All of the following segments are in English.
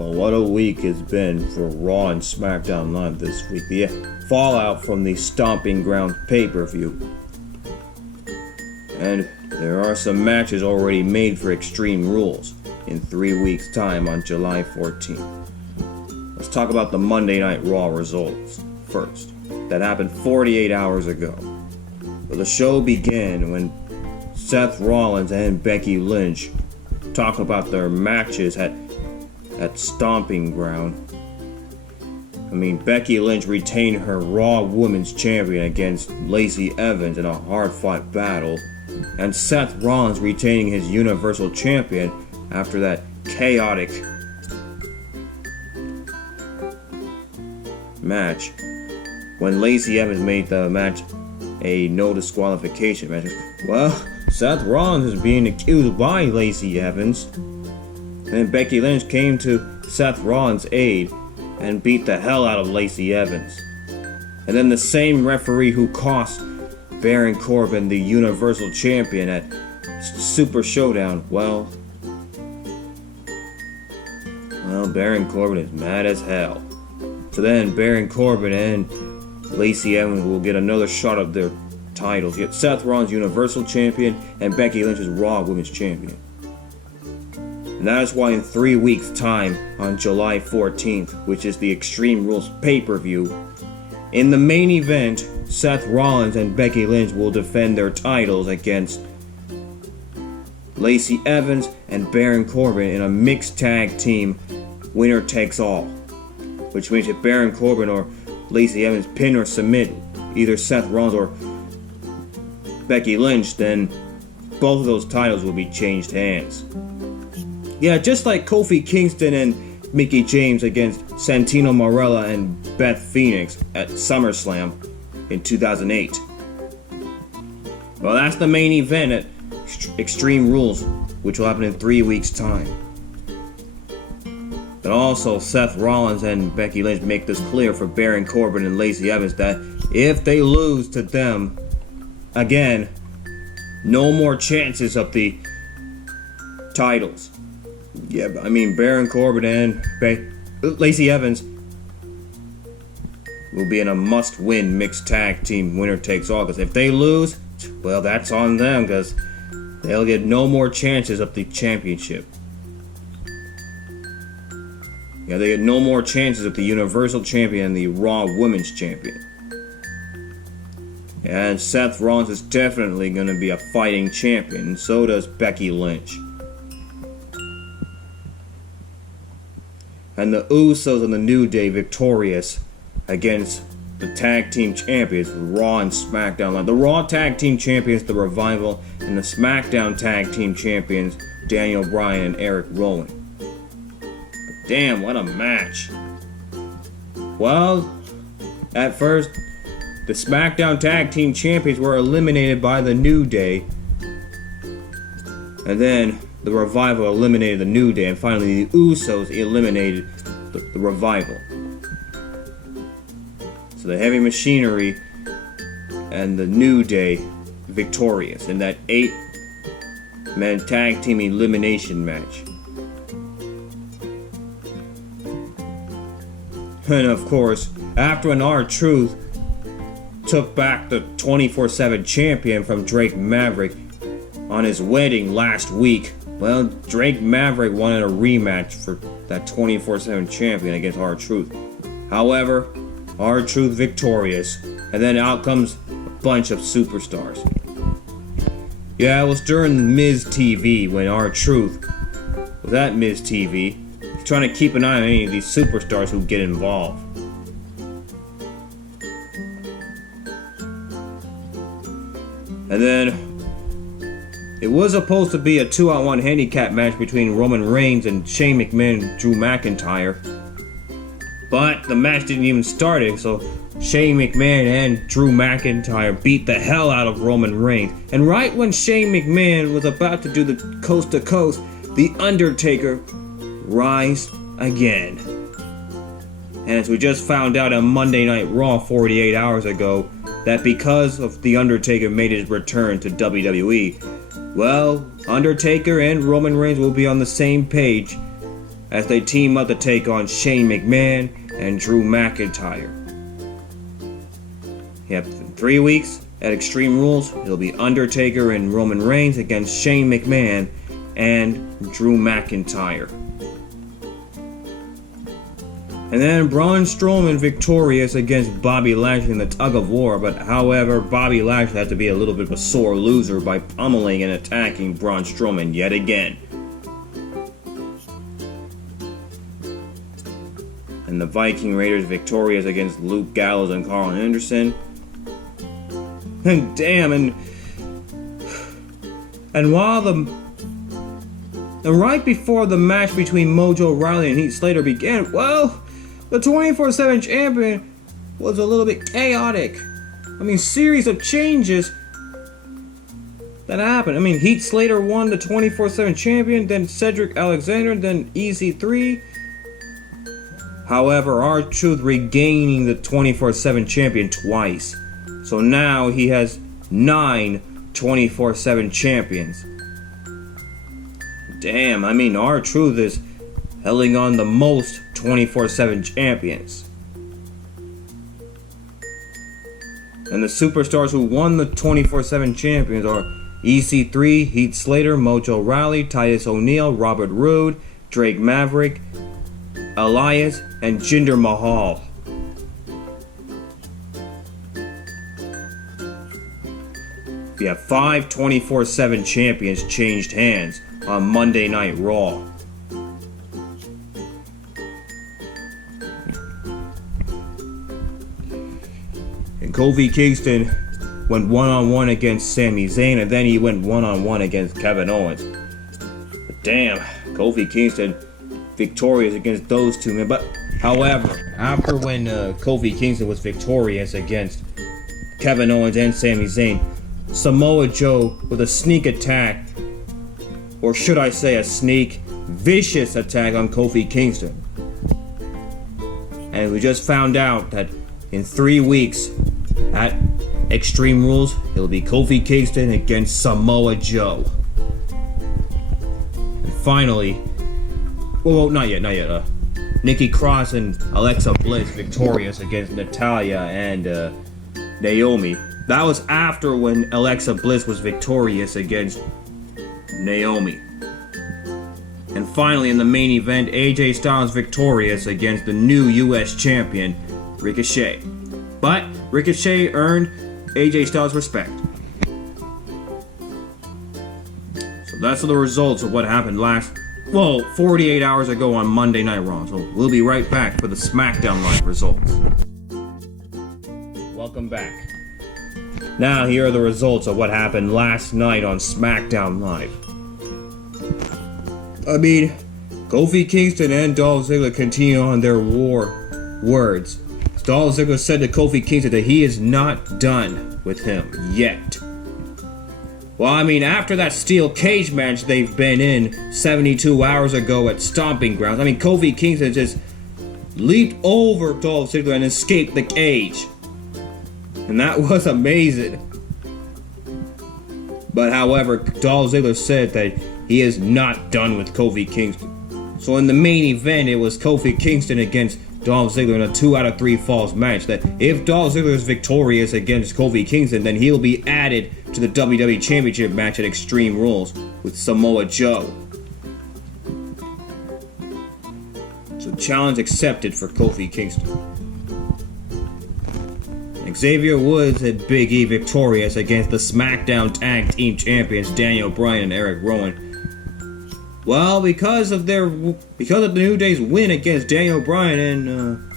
Well, what a week it's been for Raw and Smackdown Live this week. The fallout from the Stomping Grounds Pay-per-view. And there are some matches already made for Extreme Rules in 3 weeks' time on July 14th. Let's talk about the Monday Night Raw results first. That happened 48 hours ago. Well, the show began when Seth Rollins and Becky Lynch talk about their matches at Stomping Ground. Becky Lynch retained her Raw Women's Champion against Lacey Evans in a hard-fought battle, and Seth Rollins retaining his Universal Champion after that chaotic match when Lacey Evans made the match a no disqualification match. Well, Seth Rollins is being accused by Lacey Evans. And Becky Lynch came to Seth Rollins' aid and beat the hell out of Lacey Evans. And then the same referee who cost Baron Corbin the Universal Champion at Super Showdown, well, Baron Corbin is mad as hell. So then Baron Corbin and Lacey Evans will get another shot of their titles. Get Seth Rollins Universal Champion and Becky Lynch's Raw Women's Champion. And that is why in 3 weeks' time, on July 14th, which is the Extreme Rules pay-per-view, in the main event, Seth Rollins and Becky Lynch will defend their titles against Lacey Evans and Baron Corbin in a mixed tag team winner takes all. Which means if Baron Corbin or Lacey Evans pin or submit either Seth Rollins or Becky Lynch, then both of those titles will be changed hands. Yeah, just like Kofi Kingston and Mickie James against Santino Marella and Beth Phoenix at SummerSlam in 2008. Well, that's the main event at Extreme Rules, which will happen in 3 weeks' time. But also, Seth Rollins and Becky Lynch make this clear for Baron Corbin and Lacey Evans that if they lose to them, again, no more chances of the titles. Yeah, Baron Corbin and Lacey Evans will be in a must-win mixed tag team winner takes all. Because if they lose, well, that's on them because they'll get no more chances of the championship. Yeah, they get no more chances of the Universal Champion and the Raw Women's Champion. And Seth Rollins is definitely going to be a fighting champion, and so does Becky Lynch. And the USOs and the New Day victorious against the tag team champions, Raw and Smackdown Live. The Raw tag team champions, The Revival, and the Smackdown tag team champions, Daniel Bryan and Erick Rowan. Damn, what a match. Well, at first, the SmackDown tag team champions were eliminated by the New Day. And then the Revival eliminated the New Day, and finally the Usos eliminated the Revival. So the Heavy Machinery and the New Day victorious in that 8-man tag team elimination match. And of course, after an R-Truth took back the 24/7 champion from Drake Maverick on his wedding last week, well, Drake Maverick wanted a rematch for that 24/7 champion against R-Truth. However, R-Truth victorious, and then out comes a bunch of superstars. Yeah, it was during Miz TV when R-Truth was at Miz TV. He's trying to keep an eye on any of these superstars who get involved. And then it was supposed to be a 2-on-1 handicap match between Roman Reigns and Shane McMahon and Drew McIntyre. But the match didn't even start, so Shane McMahon and Drew McIntyre beat the hell out of Roman Reigns. And right when Shane McMahon was about to do the coast to coast, The Undertaker rise again. And as we just found out on Monday Night Raw 48 hours ago, that because of The Undertaker made his return to WWE, well, Undertaker and Roman Reigns will be on the same page as they team up to take on Shane McMahon and Drew McIntyre. Yep, in 3 weeks at Extreme Rules, it'll be Undertaker and Roman Reigns against Shane McMahon and Drew McIntyre. And then Braun Strowman victorious against Bobby Lashley in the tug of war, but however, Bobby Lashley had to be a little bit of a sore loser by pummeling and attacking Braun Strowman yet again. And the Viking Raiders victorious against Luke Gallows and Carl Anderson. And damn, and right before the match between Mojo, Rowley, and Heath Slater began, well, the 24/7 champion was a little bit chaotic. I mean, series of changes that happened. I mean, Heath Slater won the 24/7 champion, then Cedric Alexander, then EC3. However, R-Truth regaining the 24/7 champion twice. So now he has 9 24/7 champions. Damn, I mean, R-Truth is holding on the most 24/7 champions. And the superstars who won the 24/7 champions are EC3, Heath Slater, Mojo Rowley, Titus O'Neil, Robert Roode, Drake Maverick, Elias, and Jinder Mahal. We have 5 24/7 champions changed hands on Monday Night Raw. And Kofi Kingston went one-on-one against Sami Zayn, and then he went one-on-one against Kevin Owens. But damn, Kofi Kingston victorious against those two men. But however, after when Kofi Kingston was victorious against Kevin Owens and Sami Zayn, Samoa Joe with a sneak attack, or should I say a sneak, vicious attack on Kofi Kingston. And we just found out that in 3 weeks at Extreme Rules, it'll be Kofi Kingston against Samoa Joe. And finally, well, not yet. Nikki Cross and Alexa Bliss victorious against Natalya and Naomi. That was after when Alexa Bliss was victorious against Naomi. And finally, in the main event, AJ Styles victorious against the new US champion, Ricochet. But Ricochet earned AJ Styles' respect. So that's the results of what happened 48 hours ago on Monday Night Raw. So we'll be right back for the SmackDown Live results. Welcome back. Now here are the results of what happened last night on SmackDown Live. I mean, Kofi Kingston and Dolph ZIggler continue on their words. Dolph ZIggler said to Kofi Kingston that he is not done with him yet. Well, I mean, after that steel cage match they've been in 72 hours ago at Stomping Grounds, I mean, Kofi Kingston just leaped over Dolph ZIggler and escaped the cage. And that was amazing. But however, Dolph ZIggler said that he is not done with Kofi Kingston. So in the main event, it was Kofi Kingston against Dolph ZIggler in a 2 out of 3 falls match. That if Dolph ZIggler is victorious against Kofi Kingston, then he'll be added to the WWE Championship match at Extreme Rules with Samoa Joe. So challenge accepted for Kofi Kingston. Xavier Woods and Big E victorious against the SmackDown Tag Team Champions Daniel Bryan and Erick Rowan. Well, because of the New Day's win against Daniel Bryan and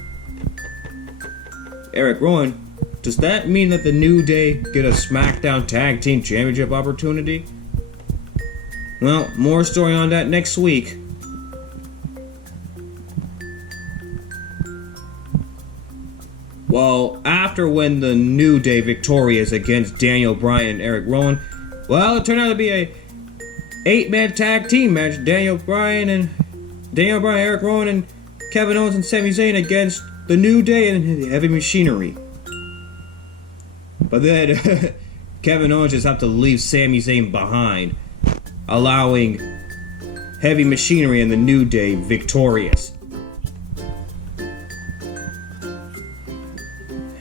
Erick Rowan, does that mean that the New Day get a SmackDown Tag Team Championship opportunity? Well, more story on that next week. Well, after when the New Day victorious against Daniel Bryan and Erick Rowan, well, it turned out to be a 8-man tag team match. Daniel Bryan, Erick Rowan, and Kevin Owens and Sami Zayn against the New Day and Heavy Machinery. But then Kevin Owens just have to leave Sami Zayn behind, allowing Heavy Machinery and the New Day victorious.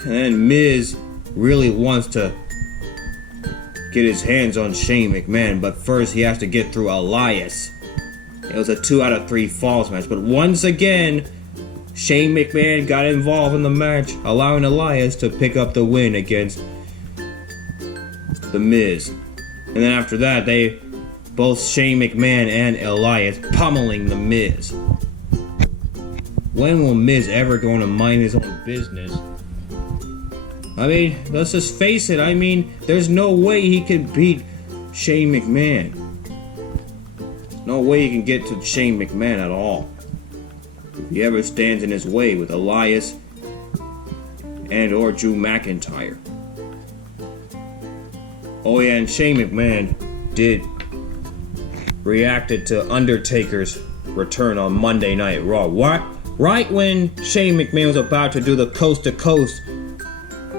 And Miz really wants to get his hands on Shane McMahon, but first he has to get through Elias. It was a 2 out of 3 falls match, but once again, Shane McMahon got involved in the match, allowing Elias to pick up the win against The Miz. And then after that, both Shane McMahon and Elias pummeling The Miz. When will Miz ever go to mind his own business? I mean, let's just face it. I mean, there's no way he can beat Shane McMahon. No way he can get to Shane McMahon at all. If he ever stands in his way with Elias and or Drew McIntyre. Oh yeah, and Shane McMahon did reacted to Undertaker's return on Monday Night Raw. What? Right when Shane McMahon was about to do the coast to coast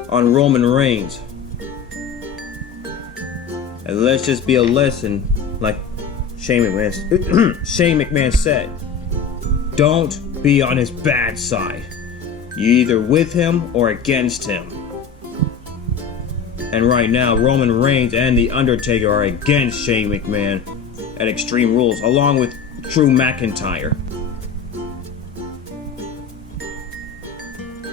on Roman Reigns. And let's just be a lesson, like Shane McMahon said. Don't be on his bad side. You're either with him or against him. And right now, Roman Reigns and The Undertaker are against Shane McMahon at Extreme Rules, along with Drew McIntyre.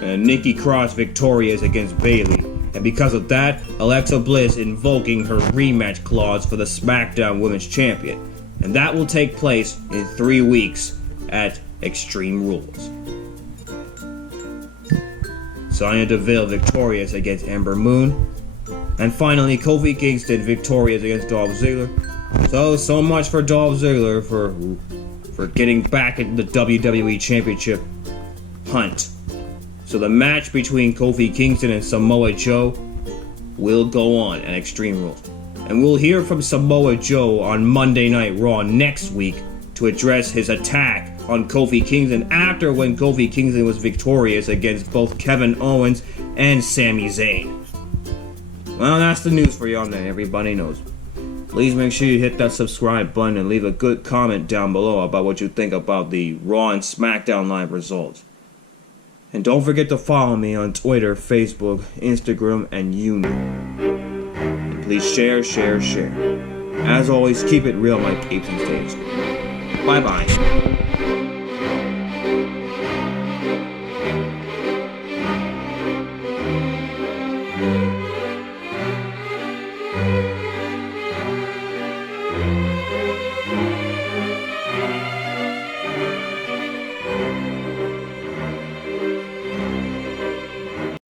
And Nikki Cross victorious against Bayley. And because of that, Alexa Bliss invoking her rematch clause for the SmackDown Women's Champion. And that will take place in 3 weeks at Extreme Rules. Sonya Deville victorious against Ember Moon. And finally, Kofi Kingston victorious against Dolph ZIggler. So much for Dolph ZIggler for getting back in the WWE Championship hunt. So the match between Kofi Kingston and Samoa Joe will go on at Extreme Rules. And we'll hear from Samoa Joe on Monday Night Raw next week to address his attack on Kofi Kingston after when Kofi Kingston was victorious against both Kevin Owens and Sami Zayn. Well, that's the news for y'all now, everybody knows. Please make sure you hit that subscribe button and leave a good comment down below about what you think about the Raw and Smackdown live results. And don't forget to follow me on Twitter, Facebook, Instagram, and YouTube. And please share. As always, keep it real, my peeps and stays. Bye-bye.